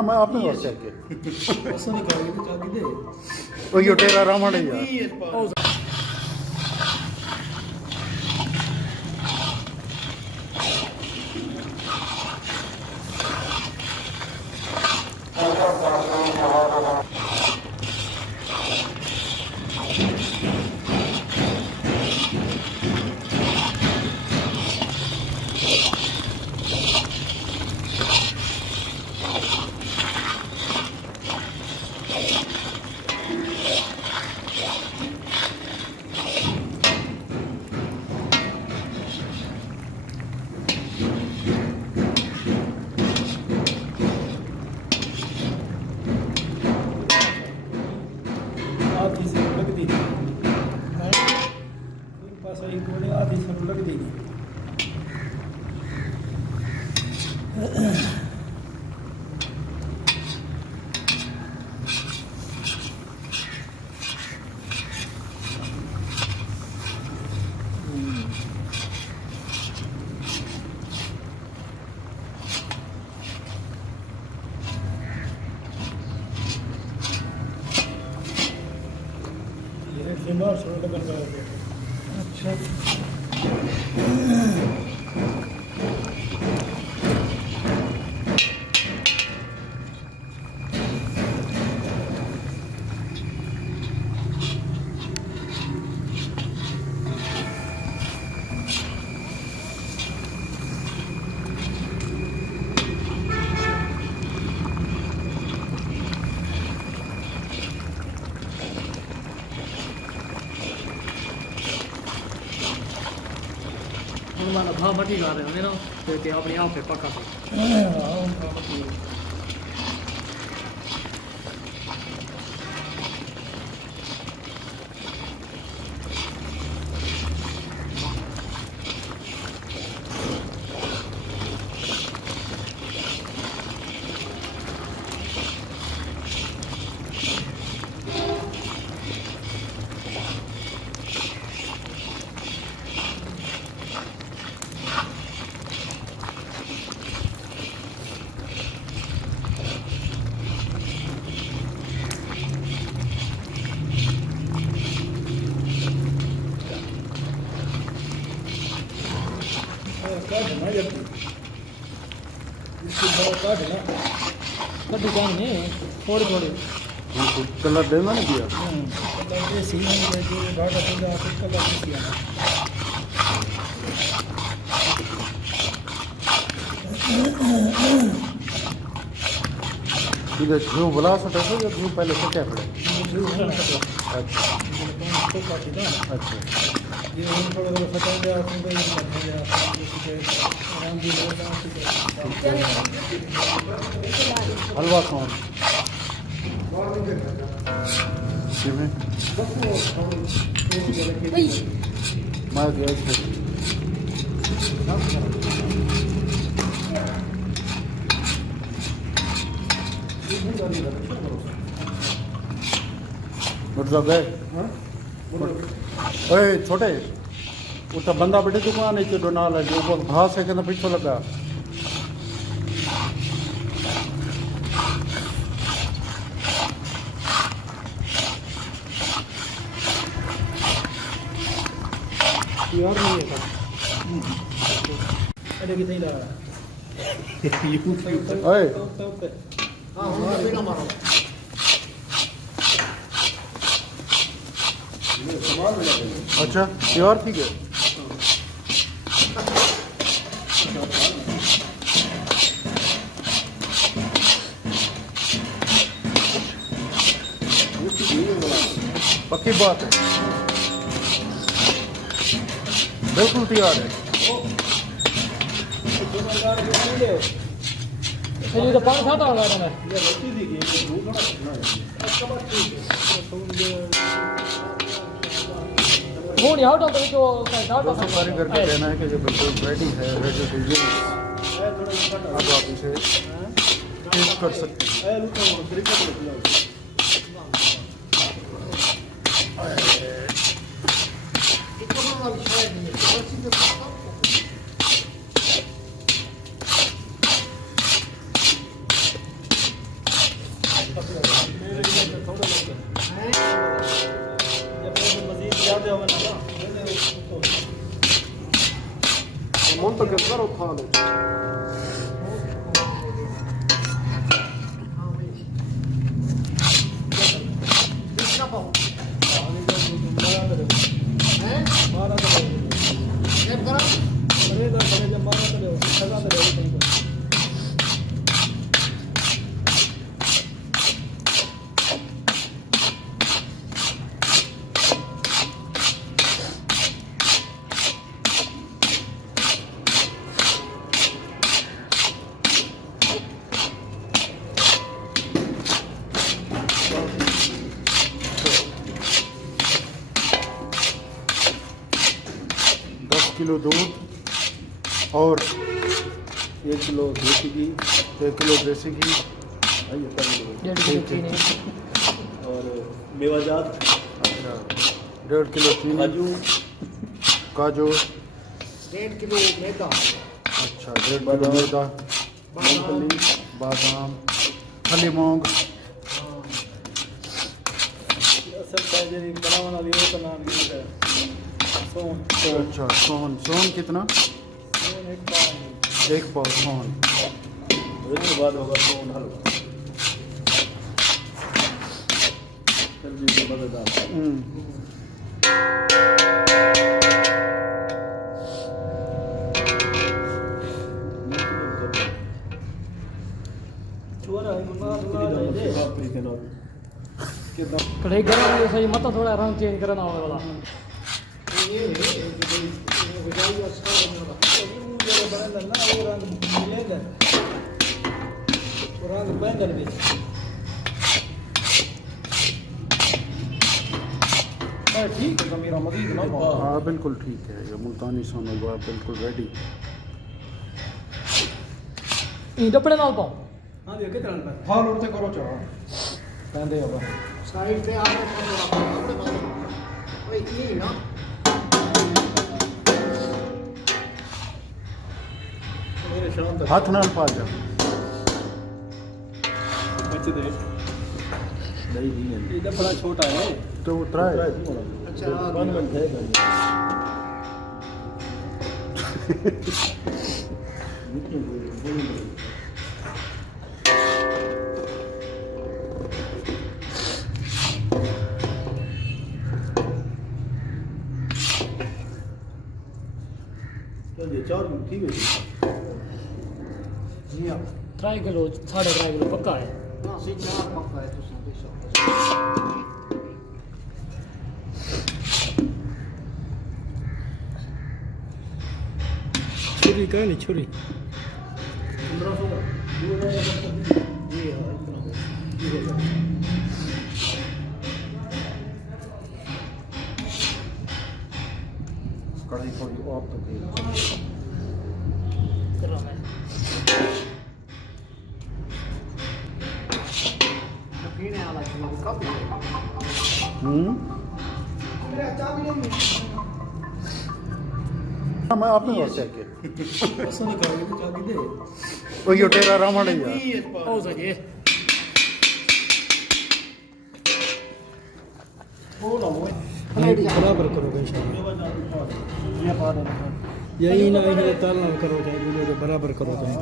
मैं आपने और चेक किया ओ यो तेरा रावण है यार अच्छा माना भाव मटी गा रहे हो ना तो अपनी आप पे पक्का थोड़ी थोड़ी कलर देना नहीं दिया इधर घी बुला सकते हो या घी पहले से क्या पड़े अच्छा हलवा कौन मैं गया ओए छोटे उतना बंदा बड़ी दुकान है जो नाल है जो घास है कहना पीछे लगा यार नहीं है अरे कितनी ला ओए हां हम बिना मारो अच्छा प्योर ठीक है पक्की बात है बिल्कुल तैयार है ये तो पानी खाता होगा ना वो नहीं आउट ऑफ जो कारीगर का कहना है कि ये बिल्कुल रेडी है रेडी टू यूज अब आप इसे टेस्ट कर सकते हैं منطقة ضرب خالص. किलो दूध और 1 किलो देसी घी, 1 किलो देसी घी और मेवाजात, अच्छा 1.5 किलो चीनी, काजू 1.5 किलो मैदा, अच्छा 1.5 किलो मैदा, मूंगफली, बादाम, खली मूंग, अच्छा सोहन कितना? 1 पाव सोहन। उसके बाद होगा सोहन हलवा, सब्जी मज़ेदार। कढ़ाई गरम हो सही मत थोड़ा रंग चेंज करना होने वाला ठीक है मेरा मजीद ना हाँ बिल्कुल ठीक है, ये मुल्तानी सोहन हलवा बिल्कुल रेडी। डपड़े नाल पाओ हाँ ये कितना है? हाल उड़ते करो चाह कहते अब साइड पे आके ओए ये ना मेरे शाम तक हाथ नाल पा जा बच्चे दे नहीं ये बड़ा छोटा है तो उतरा है। अच्छा 1 मिनट है ये 4 मिनट ठीक है जी हां 3 किलो 3.5 किलो पक्का है ना सी 4 पक्का है तुम देखो छुरी का नहीं छुरी 1500 जी हां कढ़ाई थोड़ी और तो गरम है पीने वाला कप मैं आपने वास्ते के ऐसा नहीं करोगे तो चाबी दे ओ यो तेरा रामण है यार हो सके वो ना वो बराबर करोगे इंशाल्लाह ये पा देना यही ना यही ताल करो चाहे बराबर करो चाहे